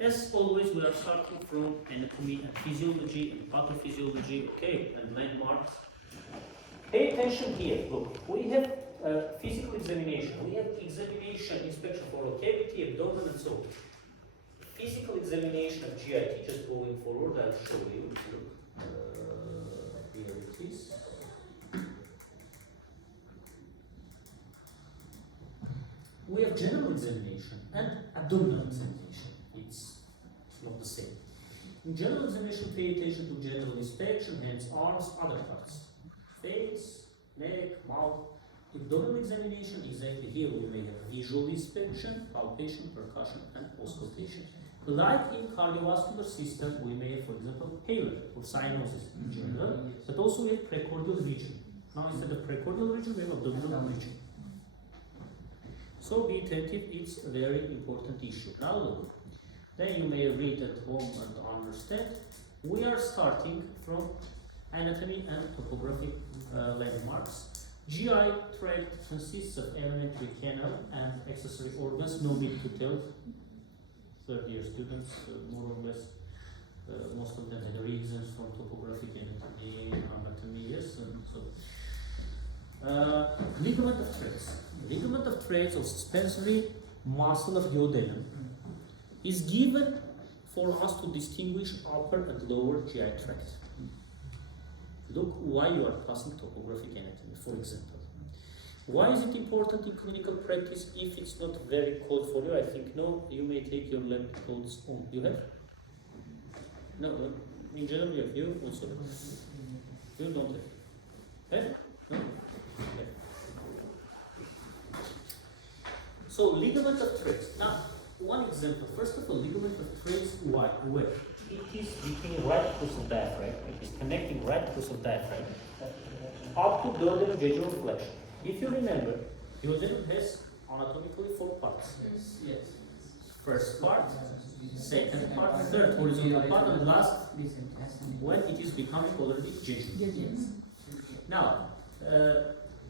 As always, we are starting from anatomy and physiology and pathophysiology, okay, and landmarks. Pay attention here. Look, we have physical examination. We have examination, inspection for oral cavity, abdomen, and so on. Physical examination of GIT, just going forward, I'll show you. Look, here it is. We have general examination and abdominal examination. It's not the same. In general examination, pay attention to general inspection, hands, arms, other parts. Face, neck, mouth. Abdominal examination, exactly here we may have visual inspection, palpation, percussion, and auscultation. Like in cardiovascular system, we may have, for example, Taylor or cyanosis in general, but also we have precordial region. Now instead of precordial region, we have abdominal region. So be attentive, it's a very important issue. Now look, then you may read at home and understand. We are starting from anatomy and topographic landmarks. GI tract consists of elementary canal and accessory organs, no need to tell. Third-year students, more or less, most of them had reasons from topographic anatomy, yes, and so. Ligament of threads. Ligament of threads or suspensory muscle of duodenum is given for us to distinguish upper and lower GI tract. Look why you are passing topographic anatomy, for example. Why is it important in clinical practice if it's not very cold for you? I think no, you may take your lab coats on. You have? No, in general you have. You also have. You don't have. Have? No? Have. So ligament of threads. Now, one example. First of all, ligament of threads. Why? Where? It is between right cruciate diaphragm. It is connecting right cruciate diaphragm up to duodenum jejunal flexion. If you remember, duodenum has anatomically 4 parts. Yes. First part, second part, third horizontal part, and last when it is becoming already jejunal. Now,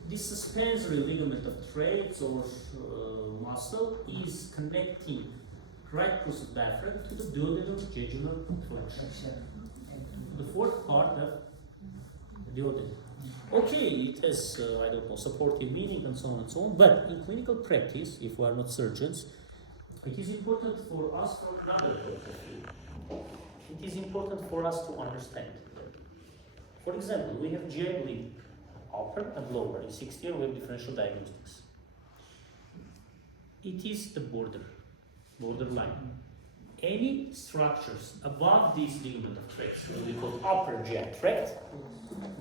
this suspensory ligament of threads or muscle is connecting right cruciate diaphragm to the duodenum jejunal flexion. The 4th part of duodenum. Okay, it has, I don't know, supportive meaning and so on and so on, but in clinical practice, if we are not surgeons, it is important for us from another point of view. It is important for us to understand. For example, we have GI bleeding, upper and lower. In 6th year, we have differential diagnostics. It is the borderline. Any structures above this ligament of threads will be called upper GI tract,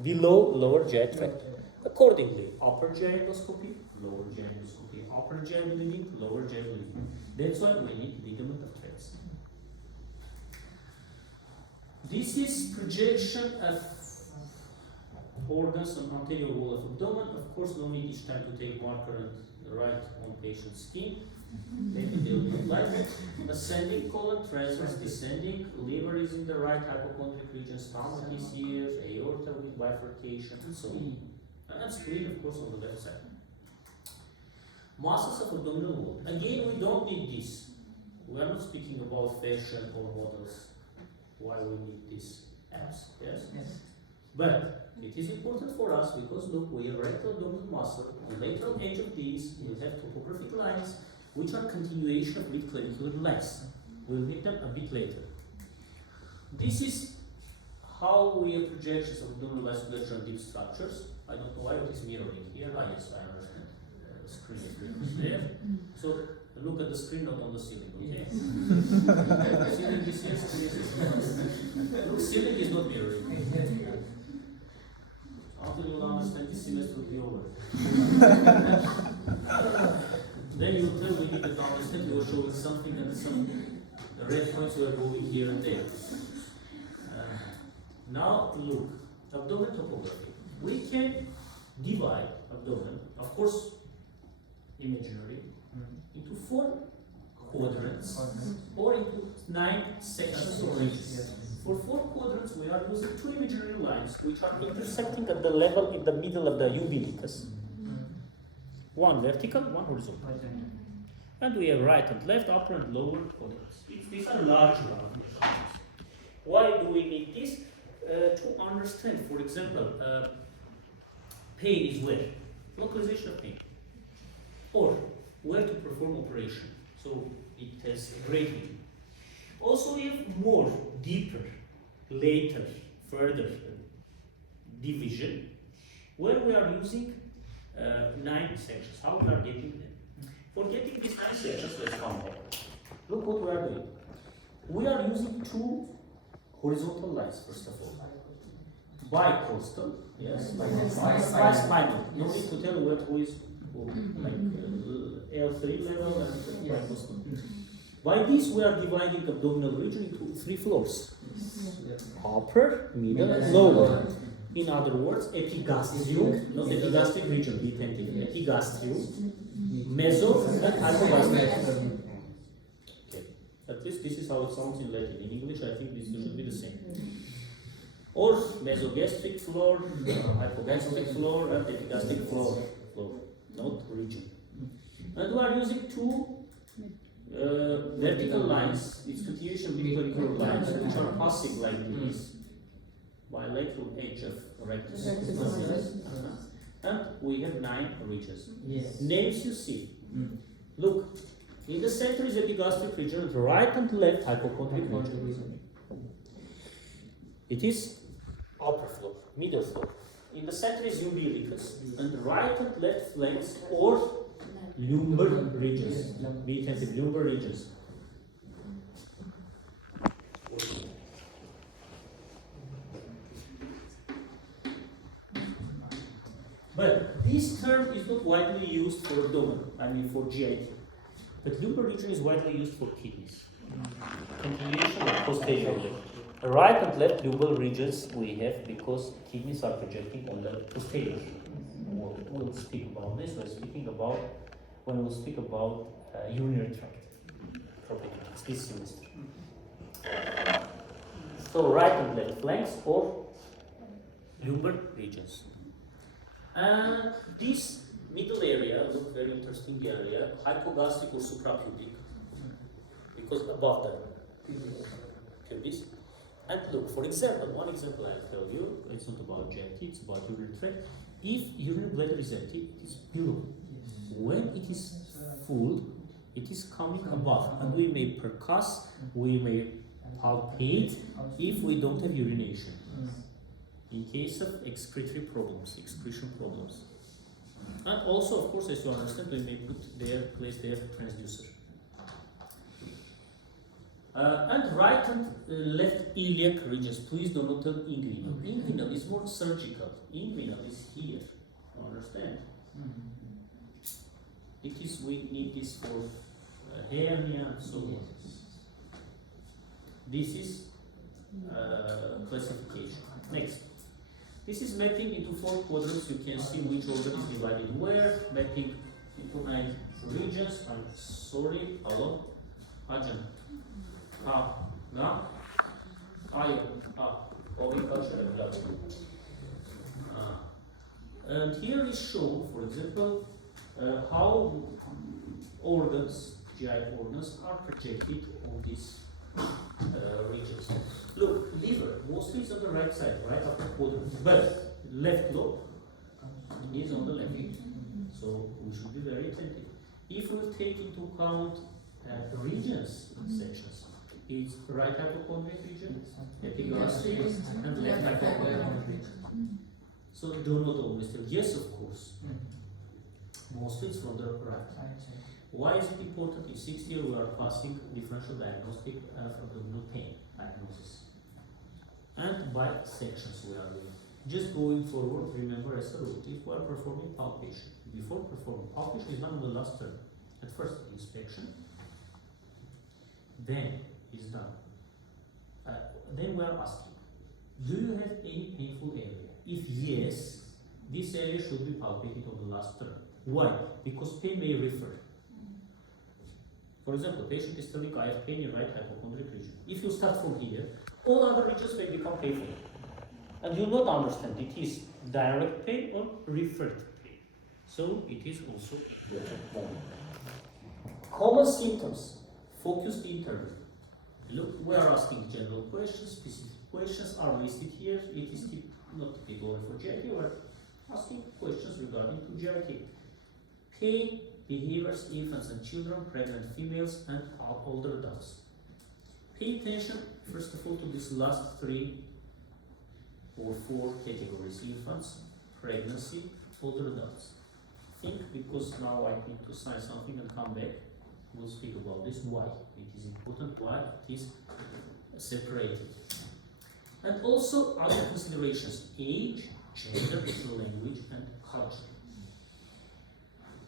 below lower GI tract. Accordingly, upper GI endoscopy, lower GI endoscopy, upper GI bleeding, lower GI bleeding. That's why we need ligament of threads. This is projection of organs on anterior wall of abdomen. Of course, no need each time to take marker and write on patient's skin. Maybe they'll be like ascending colon, transverse, descending, liver is in the right hypochondric region, stomach is here, aorta with bifurcation, and so on. And spleen, of course, on the left side. Muscles of abdominal wall. Again, we don't need this. We are not speaking about fashion or models. Why we need these apps, yes? But it is important for us because look, we have rectal abdominal muscle. On the lateral edge of these, we have topographic lines, which are continuation of mid-clavicular lines. We'll need them a bit later. This is how we have projections of abdominal vasculature and deep structures. I don't know why it is mirroring here. Ah, yes, I understand. The screen is there. So look at the screen, not on the ceiling, okay? Ceiling is here, screen is here. Look, ceiling is not mirroring. After you will understand, this semester will be over. Then you will tell me that to understand you are showing something and some red points you are moving here and there. Now look, abdomen topography. We can divide abdomen, of course, imaginary, into 4 quadrants or into 9 sections or regions. For 4 quadrants, we are using 2 imaginary lines which are intersecting at the level in the middle of the umbilicus. One vertical, one horizontal. And we have right and left, upper and lower quadrants. These are larger articulations. Why do we need this? To understand, for example, pain is where? Localization of pain. Or where to perform operation. So it has great meaning. Also we have more, deeper, later, further division, where we are using 9 sections. How we are getting them? For getting these 9 sections, let's come back. Look what we are doing. We are using 2 horizontal lines, first of all. Bicoastal, yes, bispinal. No need to tell what is like L3 level and bicoastal. By this, we are dividing abdominal region into 3 floors: upper, middle, and lower. In other words, epigastrium, not epigastric region, be attentive. Epigastrium, meso, and hypogastrium. Okay. At least this is how it sounds in Latin. In English, I think this should be the same. Or mesogastric floor, hypogastric floor, and epigastric floor, not region. And we are using 2 vertical lines, institution perpendicular lines, which are passing like this, bilateral edge of rectus. And we have 9 regions. Yes. Names you see. Look, in the center is epigastric region, right and left hypochondric region. It is upper floor, middle floor. In the center is umbilicus, and right and left flanks or lumbar regions. Be attentive, lumbar regions. But this term is not widely used for abdomen, I mean for GIT. But lumbar region is widely used for kidneys. Continuation of posteriorly. Right and left lumbar regions we have because kidneys are projecting on the posterior. We'll speak about this. When we'll speak about urinary tract properties this semester. So right and left flanks or lumbar regions. And this middle area, look, very interesting area, hypogastric or suprapubic, because above the pubis. And look, for example, one example I'll tell you, it's not about GIT, it's about urinary tract. If urinary bladder is empty, it is below. When it is full, it is coming above, and we may percuss, we may palpate if we don't have urination. In case of excretory problems, excretion problems. And also, of course, as you understand, we may place their transducer. And right and left iliac regions. Please do not tell inguinal. Inguinal is more surgical. Inguinal is here. You understand? It is, we need this for hernia and so on. This is classification. Next. This is mapping into 4 quadrants. You can see which organ is divided where. Mapping into 9 regions. I'm sorry. Hello? Ajan. And here is shown, for example, how organs, GI organs, are projected on these regions. Look, liver mostly is on the right side, right upper quadrant, but left lobe is on the left. So we should be very attentive. If we take into account regions sections, it's right hypochondriac region, epigastric, and left hypochondriac region. So do not always tell. Yes, of course. Mostly it's from the right. Why is it important? In 6th year we are passing differential diagnostic of abdominal pain diagnosis. And by sections we are doing. Just going forward, remember as a rule, if we are performing palpation, before performing palpation is done on the last term. At first inspection, then is done. Then we are asking, do you have any painful area? If yes, this area should be palpated on the last term. Why? Because pain may refer. For example, patient is telling I have pain in right hypochondriac region. If you start from here, all other regions may become painful. And you will not understand it is direct pain or referred pain. So it is also important. Common symptoms, focused interview. Look, we are asking general questions, specific questions are listed here. It is not typical for GIT, we are asking questions regarding to GIT. Pain, behaviors, infants and children, pregnant females, and older adults. Pay attention, first of all, to these last 3 or 4 categories: infants, pregnancy, older adults. Think, because now I need to sign something and come back. We'll speak about this, why it is important, why it is separated. And also other considerations: age, gender, language, and culture.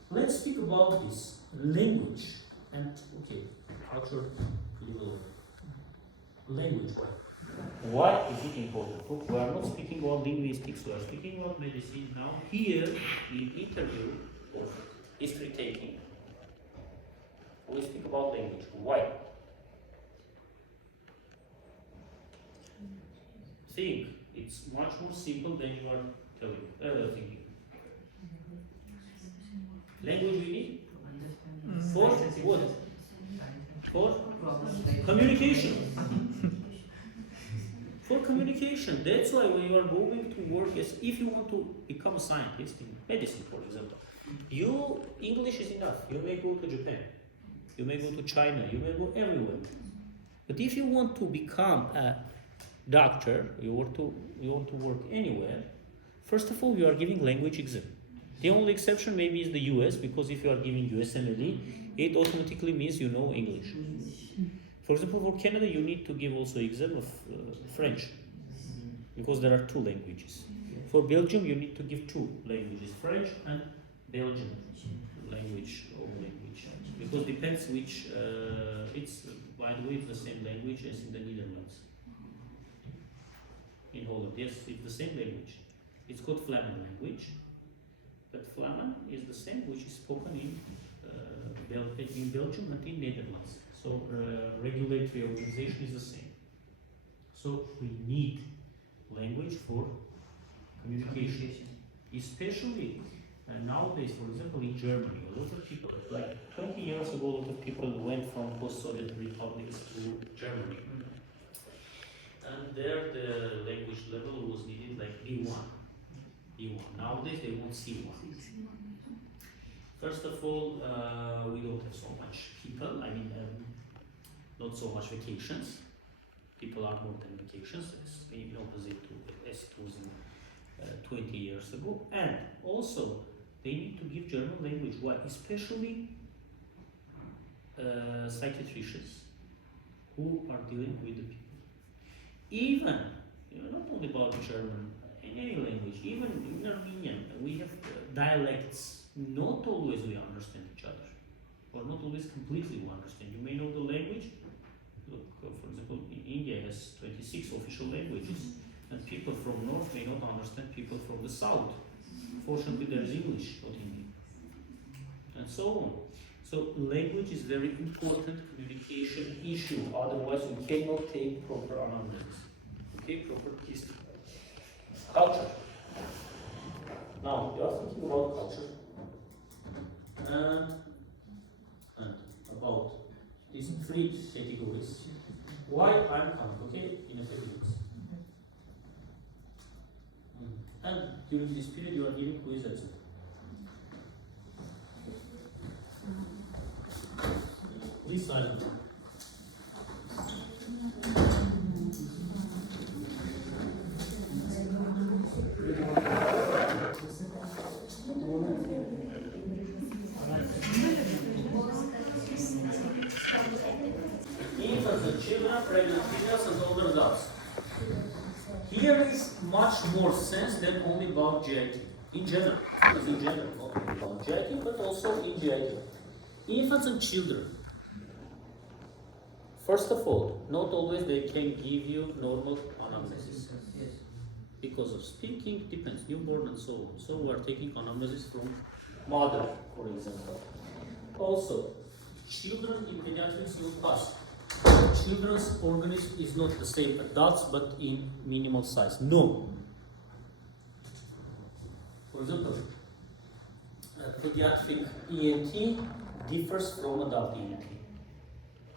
Let's speak about this language and culture level. Language. Why is it important? Look, we are not speaking about linguistics, we are speaking about medicine now. Here, in interview of history taking, we speak about language. Why? Think, it's much more simple than you are thinking. Language we need for what? For communication. For communication. That's why when you are going to work, as if you want to become a scientist in medicine, for example, English is enough. You may go to Japan, you may go to China, you may go everywhere. But if you want to become a doctor, you want to work anywhere, first of all, you are giving language exam. The only exception maybe is the US, because if you are giving USMLE, it automatically means you know English. For example, for Canada, you need to give also exam of French, because there are 2 languages. For Belgium, you need to give 2 languages, French and Belgian language, because depends which, by the way, it's the same language as in the Netherlands. In Holland, yes, it's the same language. It's called Flamand language, but Flamand is the same which is spoken in Belgium and in Netherlands. So regulatory organization is the same. So we need language for communication, especially nowadays. For example, in Germany, a lot of people, like 20 years ago, a lot of people went from post-Soviet republics to Germany, and there the language level was needed like B1. Nowadays they want C1. First of all, we don't have so much people. Not so much vacations. People are more than vacations, maybe opposite to as it was in 20 years ago. And also, they need to give German language. Why? Especially psychiatricians who are dealing with the people. Even, not only about German, in any language, even in Armenian, we have dialects. Not always we understand each other, or not always completely we understand. You may know the language. Look, for example, India has 26 official languages, and people from north may not understand people from the south. Fortunately, there is English, not Hindi, and so on. So language is very important communication issue. Otherwise, you cannot take proper analysis. Okay, proper history. Culture. Now, you are thinking about culture. And about these 3 categories. Why I'm coming, okay, in a few minutes. And during this period, you are giving quiz exam. Please silent. Infants and children, pregnant females, and older adults. Here is much more sense than only about GIT. In general, not only about GIT, but also in GIT. Infants and children. First of all, not always they can give you normal anamnesis. Because of speaking, depends, newborn and so on. So we are taking anamnesis from mother, for example. Also, children in pediatrics will pass. Children's organism is not the same adults, but in minimal size. No. For example, pediatric ENT differs from adult ENT.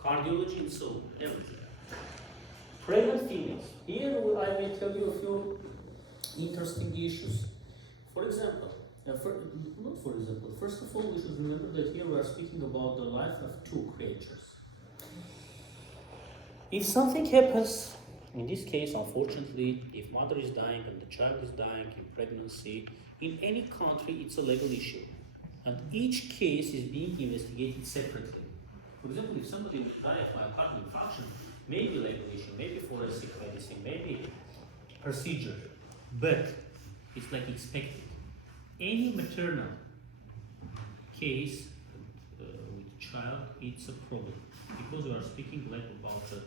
Cardiology and so everything. Pregnant females. Here I may tell you a few interesting issues. For example, first of all, we should remember that here we are speaking about the life of two creatures. If something happens, in this case, unfortunately, if mother is dying and the child is dying in pregnancy, in any country it's a legal issue. And each case is being investigated separately. For example, if somebody will die of myocardial infarction, maybe legal issue, maybe forensic medicine, maybe procedure, but it's like expected. Any maternal case with child, it's a problem because we are speaking like about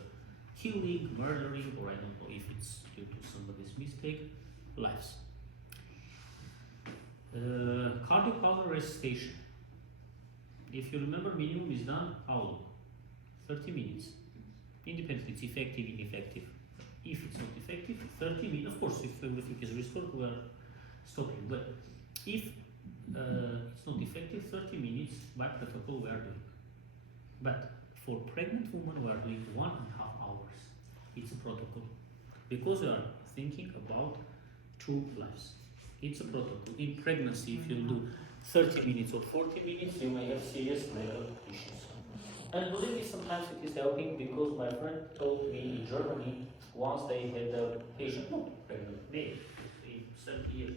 killing, murdering, or I don't know if it's due to somebody's mistake, lives. Cardiopulmonary resuscitation. If you remember, minimum is done how long? 30 minutes. Independently, it's effective, ineffective. If it's not effective, 30 minutes. Of course, if everything is restored, we are stopping. But if it's not effective, 30 minutes by protocol we are doing. But for pregnant women, we are doing 1.5 hours. It's a protocol because we are thinking about two lives. It's a protocol. In pregnancy, if you do 30 minutes or 40 minutes, you may have serious medical issues. And believe me, sometimes it is helping because my friend told me in Germany, once they had a patient, not pregnant, maybe 70 years,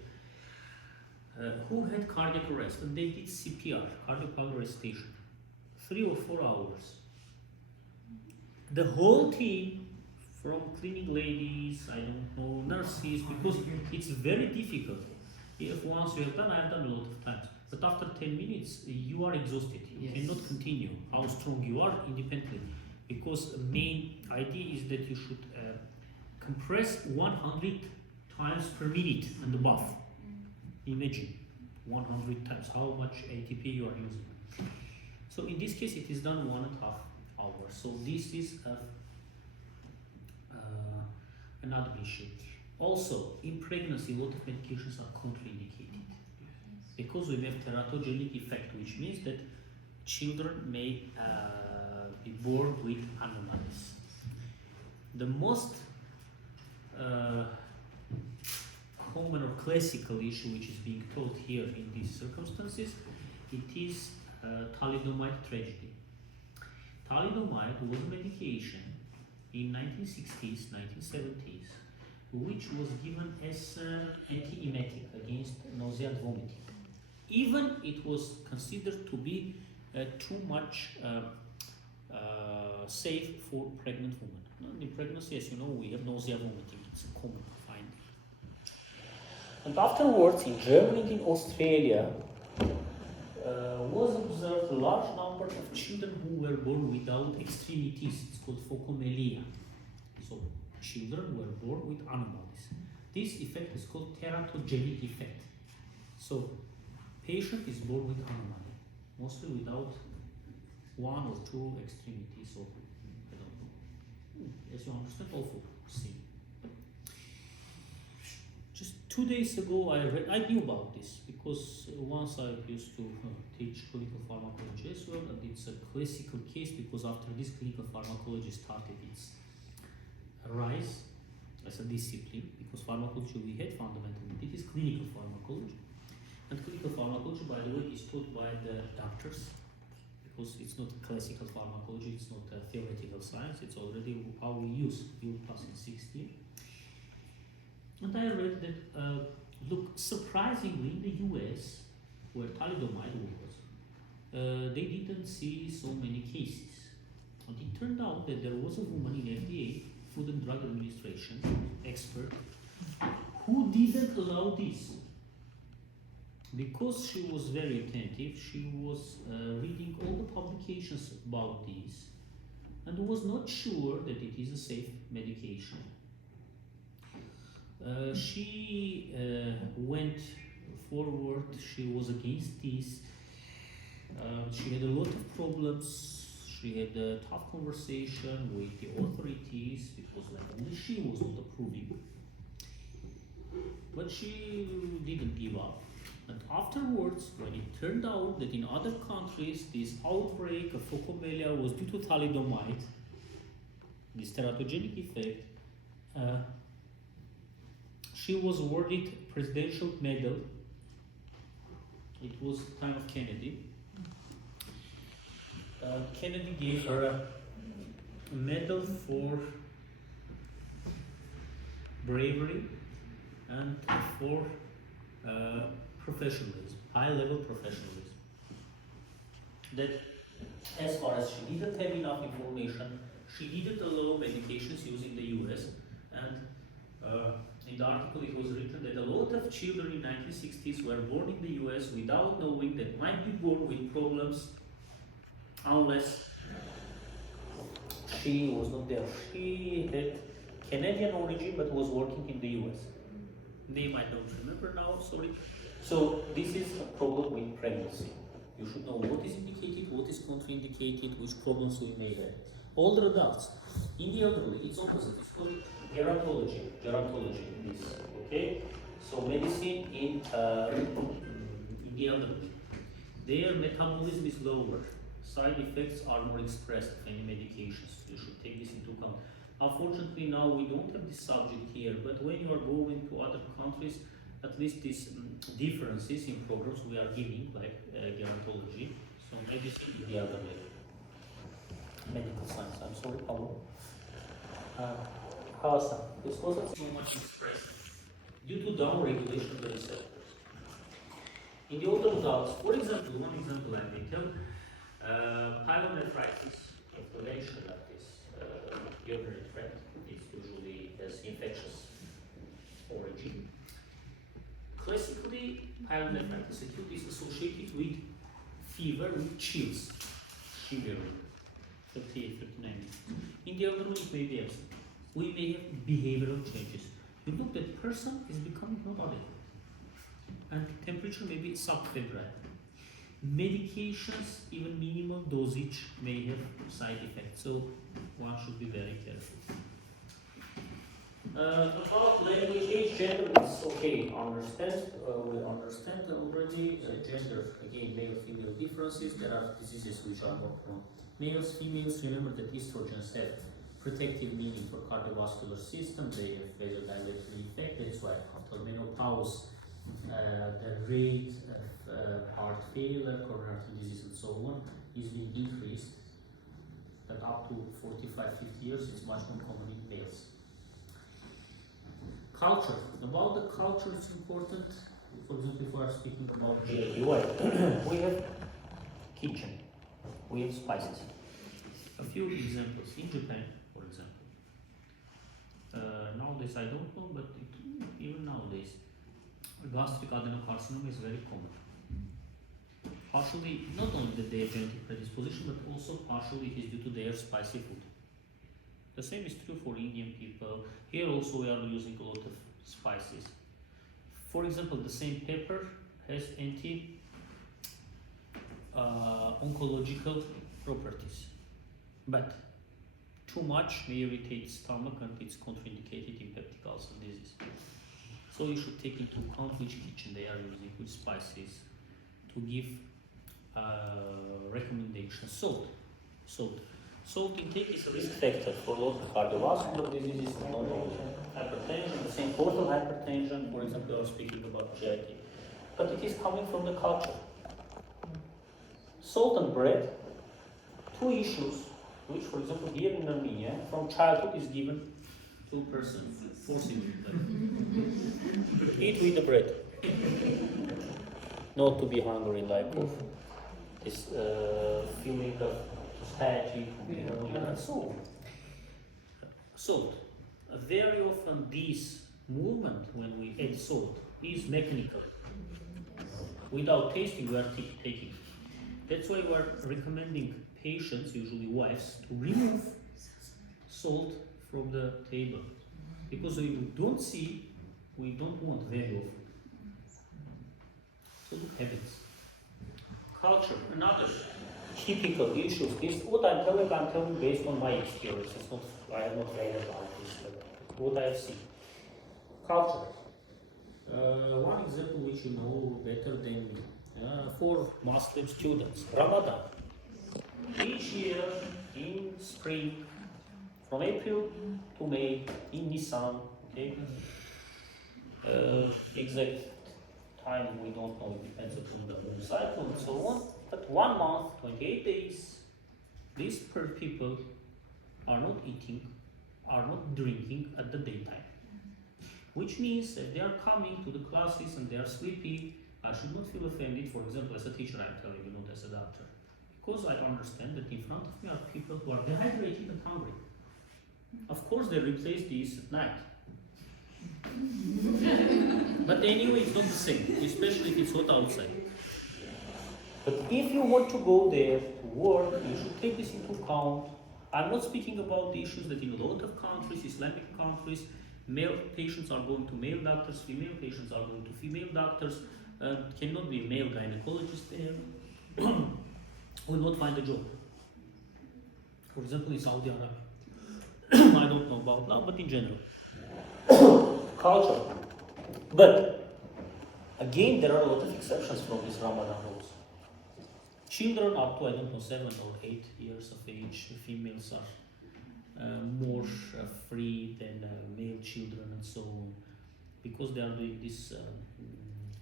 who had cardiac arrest, and they did CPR, cardiopulmonary resuscitation, 3 or 4 hours. The whole team, from cleaning ladies, I don't know, nurses, because it's very difficult. If once you have done, I have done a lot of times, but after 10 minutes, you are exhausted. You cannot continue how strong you are independently, because the main idea is that you should compress 100 times per minute and above. Imagine 100 times how much ATP you are using. So in this case, it is done 1.5 hours. So this is another issue. Also, in pregnancy, a lot of medications are contraindicated because we have teratogenic effect, which means that children may be born with anomalies. The most common or classical issue which is being taught here in these circumstances, it is thalidomide tragedy. Thalidomide was a medication in 1960s, 1970s, which was given as an antiemetic against nausea and vomiting. Even it was considered to be too much safe for pregnant women. In pregnancy, as you know, we have nausea and vomiting. It's a common finding. And afterwards, in Germany and in Australia, was observed a large number of children who were born without extremities. It's called phocomelia. So children were born with anomalies. This effect is called teratogenic effect. So patient is born with anomaly, mostly without 1 or 2 extremities, or I don't know. As you understand, awful scene. Just 2 days ago, I knew about this because once I used to teach clinical pharmacology as well, and it's a classical case because after this clinical pharmacology started its rise as a discipline, because pharmacology we had fundamentally, it is clinical pharmacology. And clinical pharmacology, by the way, is taught by the doctors because it's not classical pharmacology, it's not a theoretical science, it's already how we use U plus in 16. And I read that, look, surprisingly in the US, where thalidomide was, they didn't see so many cases. And it turned out that there was a woman in FDA, Food and Drug Administration, expert, who didn't allow this. Because she was very attentive, she was reading all the publications about this and was not sure that it is a safe medication. She went forward, she was against this, she had a lot of problems, she had a tough conversation with the authorities because like only she was not approving. But she didn't give up. And afterwards, when it turned out that in other countries this outbreak of phocomelia was due to thalidomide, this teratogenic effect, she was awarded presidential medal. It was the time of Kennedy. Kennedy gave her a medal for bravery and for professionalism, high-level professionalism. That as far as she didn't have enough information, she didn't allow medications used in the US, and in the article it was written that a lot of children in 1960s were born in the US without knowing that might be born with problems unless she was not there. She had Canadian origin but was working in the US. Name I don't remember now, sorry. So this is a problem with pregnancy. You should know what is indicated, what is contraindicated, which problems we may have. Older adults. In the elderly, it's opposite. It's called gerontology. Gerontology in this. Okay? So medicine in the elderly. Their metabolism is lower. Side effects are more expressed of any medications. You should take this into account. Unfortunately, now we don't have this subject here, but when you are going to other countries, at least these differences in programs we are giving, like gerontology, so medicine in the other way. Medical science, I'm sorry, Pablo. Hasa, this wasn't so much expressed due to downregulation of the receptors. In the older adults, for example, one example I may tell, pyelonephritis, inflammation of this urinary tract, it's usually has infectious origin. Classically, pyelonephritis acute is associated with fever, with chills, shivering, 38, 39. In the elderly, it may be absent. We may have behavioral changes. You look, that person is becoming not adequate, and temperature may be subfebrile. Medications, even minimal dosage, may have side effects, so one should be very careful. About language, age, gender, it's okay. Understand? We understand already. Gender, again, male-female differences. There are diseases which are more prone. Males, females. Remember that estrogens have protective meaning for cardiovascular system. They have vasodilatory effect. That's why after menopause, the rate of heart failure, coronary artery disease, and so on is being increased. But up to 45, 50 years, it's much more common in males. Culture. About the culture, it's important. For example, if we are speaking about GLP-1, we have kitchen, we have spices. A few examples. In Japan, for example, nowadays I don't know, but even nowadays, gastric adenocarcinoma is very common. Partially, not only that they have genetic predisposition, but also partially it is due to their spicy food. The same is true for Indian people. Here also we are using a lot of spices. For example, the same pepper has oncological properties, but too much may irritate stomach and it's contraindicated in peptic ulcer disease. So you should take into account which kitchen they are using, which spices, to give recommendations. Salt intake is a risk factor for a lot of cardiovascular diseases, hypertension, the same portal hypertension, for example, I was speaking about GIT. But it is coming from the culture. Salt and bread, two issues, which, for example, here in Armenia, from childhood is given to a person, forcing them. Eat with the bread. Not to be hungry, like of this feeling of satiety, and so on. Salt. Very often this movement when we add salt is mechanical. Without tasting, we are taking. That's why we are recommending patients, usually wives, to remove salt from the table. Because we don't see, we don't want very often. So habits. Culture, another typical issues. This what I'm telling based on my experience. It's not, I have not read about this, but what I have seen. Culture. One example which you know better than me, for Muslim students, Ramadan. Each year in spring, from April to May, in Nisan, okay? Exact time we don't know, it depends upon the moon cycle and so on. But 1 month, 28 days, these people are not eating, are not drinking at the daytime. Which means that they are coming to the classes and they are sleepy. I should not feel offended. For example, as a teacher, I'm telling you, not as a doctor. Because I understand that in front of me are people who are dehydrated and hungry. Of course, they replace these at night. But anyway, it's not the same, especially if it's hot outside. But if you want to go there to work, you should take this into account. I'm not speaking about the issues that in a lot of countries, Islamic countries, male patients are going to male doctors, female patients are going to female doctors, cannot be a male gynecologist there, will not find a job. For example, in Saudi Arabia. I don't know about now, but in general. Culture. But, again, there are a lot of exceptions from these Ramadan rules. Children up to, I don't know, 7 or 8 years of age, females are more free than male children and so on, because they are doing this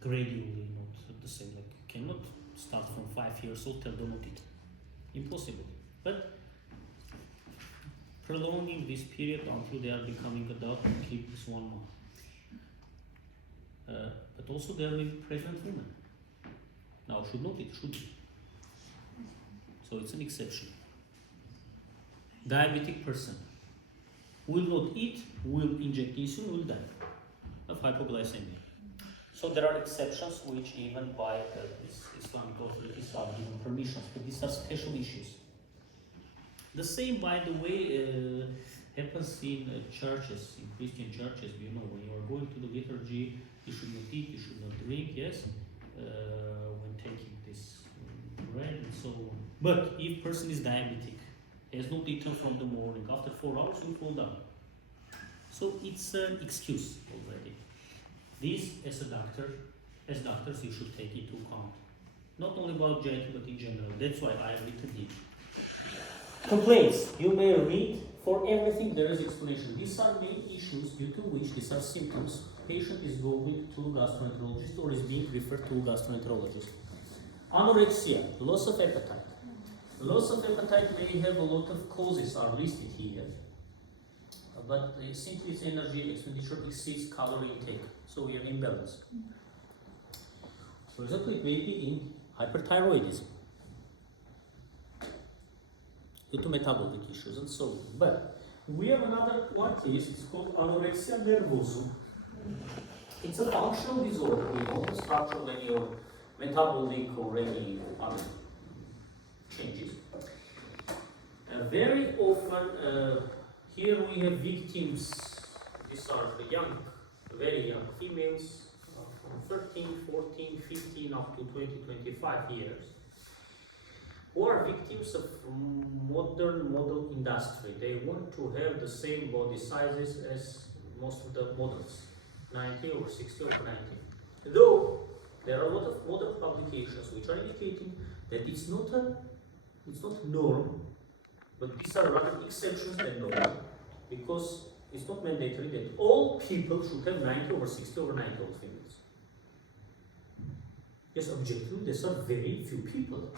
gradually, not the same. Like you cannot start from 5 years old, tell them not eat. Impossible. But prolonging this period until they are becoming adult and keep this 1 month. But also there will be pregnant women. Now should not eat, should be. So it's an exception. Diabetic person will not eat, will inject insulin, will die of hypoglycemia. So there are exceptions which even by these Islamic authorities are given permissions, but these are special issues. The same, by the way, happens in churches, in Christian churches. You know, when you are going to the liturgy, you should not eat, you should not drink, yes, when taking this bread and so on. But if person is diabetic, has not eaten from the morning, after 4 hours you fall down. So it's an excuse already. This, as doctors, you should take into account. Not only about JIT, but in general. That's why I have written here. Complaints. You may read, for everything there is explanation. These are main issues due to which these are symptoms. Patient is going to gastroenterologist or is being referred to gastroenterologist. Anorexia, loss of appetite. Loss of appetite may have a lot of causes are listed here, but simply its energy expenditure exceeds calorie intake, so we have imbalance. For example, it may be in hyperthyroidism due to metabolic issues and so on. But we have another one case, it's called anorexia nervosa. It's a functional disorder, structural when your metabolic or any other changes. Very often, here we have victims. These are the young, very young females, from 13, 14, 15 up to 20, 25 years, who are victims of modern model industry. They want to have the same body sizes as most of the models, 90 or 60 or 90. Though there are a lot of modern publications which are indicating that it's not norm, but these are rather exceptions than norm, because it's not mandatory that all people should have 90 over 60 over 90 old females. Yes, objectively, these are very few people.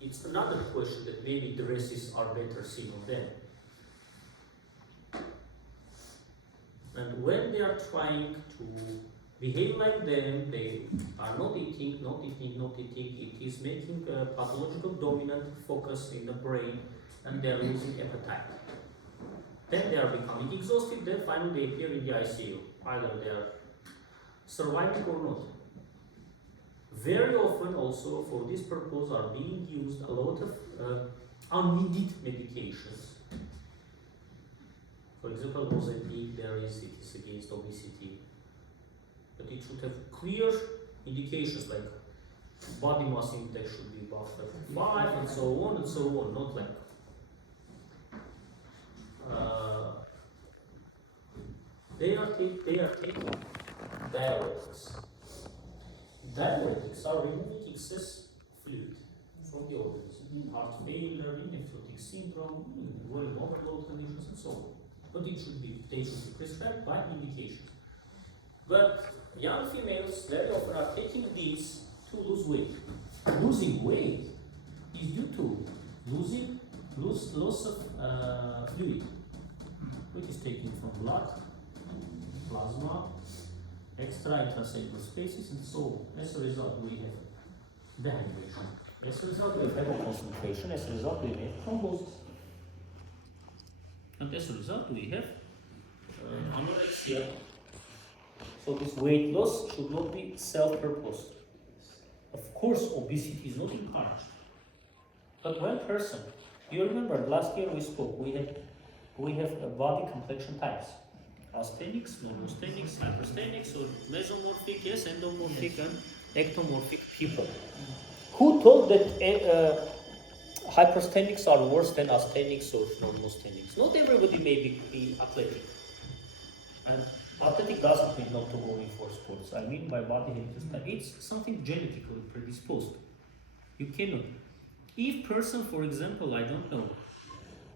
It's another question that maybe dresses are better seen of them. And when they are trying to behave like them, they are not eating, not eating, not eating. It is making a pathological dominant focus in the brain, and they are losing appetite. Then they are becoming exhausted, then finally they appear in the ICU. Either they are surviving or not. Very often also for this purpose are being used a lot of unneeded medications. For example, Ozempic, it is against obesity. But it should have clear indications like body mass index should be above 35 and so on, not like They are taking diuretics. Diuretics are removing excess fluid from the organism in heart failure, in nephrotic syndrome, in volume overload conditions, and so on. But they should be prescribed by indication. But young females very often are taking these to lose weight. Losing weight is due to loss of fluid. Fluid is taken from blood, plasma, extra intracellular spaces, and so on. As a result, we have dehydration. As a result, we have hypoconcentration. As a result, we have thrombosis. And as a result, we have anorexia. So this weight loss should not be self-purpose. Of course, obesity is not encouraged. But when person, you remember last year we spoke, we have body complexion types. Asthenics, normosthenics, hypersthenics, or mesomorphic, yes, endomorphic and ectomorphic people. Who told that hypersthenics are worse than asthenics or normosthenics? Not everybody may be athletic. And athletic doesn't mean not to go in for sports. I mean by body habitus, it's something genetically predisposed. You cannot. If person, for example, I don't know,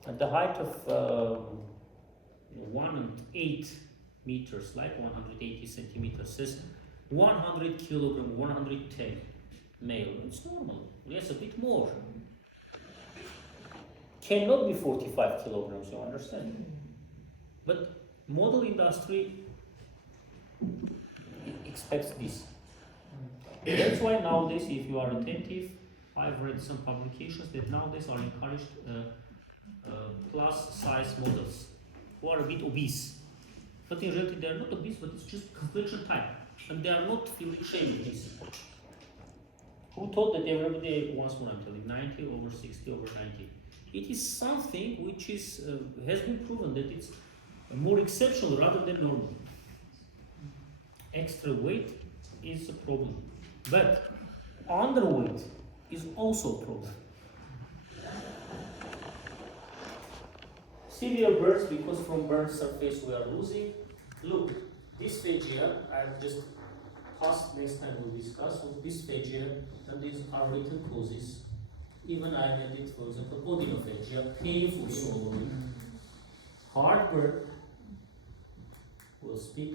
at the height of 1.8 meters, like 180 centimeters, says 100 kilogram, 110 male, it's normal. Yes, a bit more. Cannot be 45 kilograms, you understand? But model industry expects this. That's why nowadays, if you are attentive, I've read some publications that nowadays are encouraged plus size models who are a bit obese. But in reality, they are not obese, but it's just complexion type. And they are not feeling shame with this. Who told that everybody, once more I'm telling, 90 over 60 over 90? It is something which is has been proven that it's more exceptional rather than normal. Extra weight is a problem. But underweight is also a problem. Severe burns, because from burn surface we are losing. Look, dysphagia, I've just passed, next time we'll discuss, with dysphagia, and these are written causes. Even I had it, for example, odynophagia, painful swallowing, heartburn, we'll speak.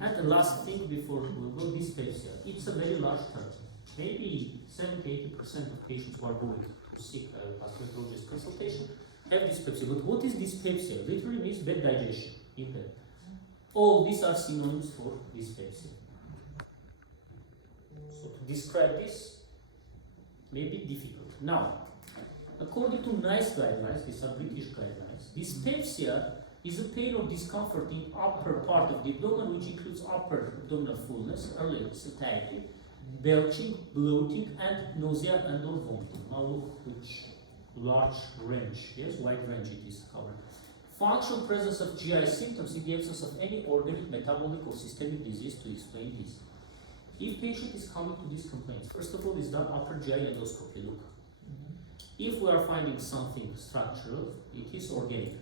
And the last thing before we go, dyspepsia. It's a very large term. Maybe 70-80% of patients who are going to seek a gastroenterologist consultation have dyspepsia. But what is dyspepsia? Literally means bad digestion. All these are synonyms for dyspepsia. So to describe this may be difficult. Now, according to NICE guidelines, these are British guidelines, dyspepsia is a pain or discomfort in upper part of the abdomen, which includes upper abdominal fullness, early satiety, belching, bloating, and nausea and or vomiting. Now look which large range, yes, wide range it is covered. Functional presence of GI symptoms in the absence of any organic, metabolic, or systemic disease to explain this. If patient is coming to these complaints, first of all is done upper GI endoscopy, look. If we are finding something structural, it is organic.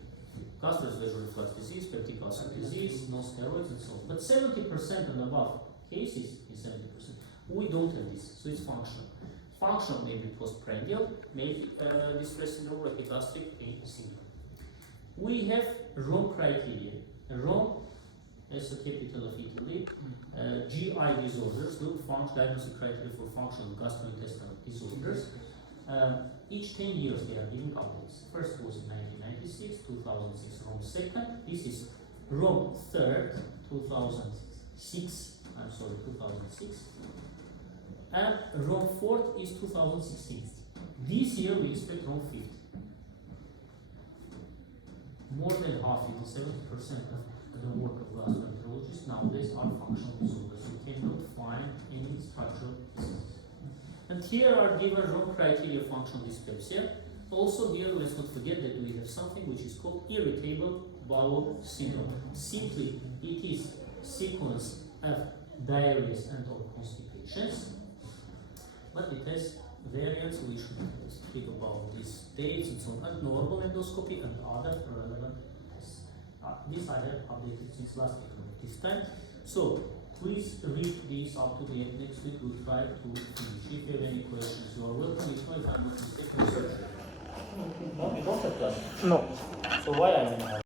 Gastroesophageal reflux disease, peptic ulcer disease, no steroids, and so on. But 70% and above cases is 70%. We don't have this, so it's functional. Functional may be postprandial, maybe distress syndrome, or epigastric pain syndrome. We have Rome criteria. Rome, as the capital of Italy, GI disorders, look, diagnostic criteria for functional gastrointestinal disorders. Each 10 years they are giving updates. First was in 1996, 2006 Rome 2nd. This is Rome 3rd, 2006. And Rome 4th is 2016. This year we expect Rome 5th. More than half, even 70% of the work of gastroenterologists nowadays are functional disorders. You cannot find any structural diseases. And here are given Rome criteria functional dyspepsia. Also here, let's not forget that we have something which is called irritable bowel syndrome. Simply, it is sequence of diarrheas and or constipations, but it has variants. We should speak about these dates and so on, and normal endoscopy and other relevant tests. this I have updated since last week this time. So please read this up to the end. Next week we'll try to finish. If you have any questions, you are welcome. If not, if I'm not mistaken, search. No, you don't have class. No. So why I'm in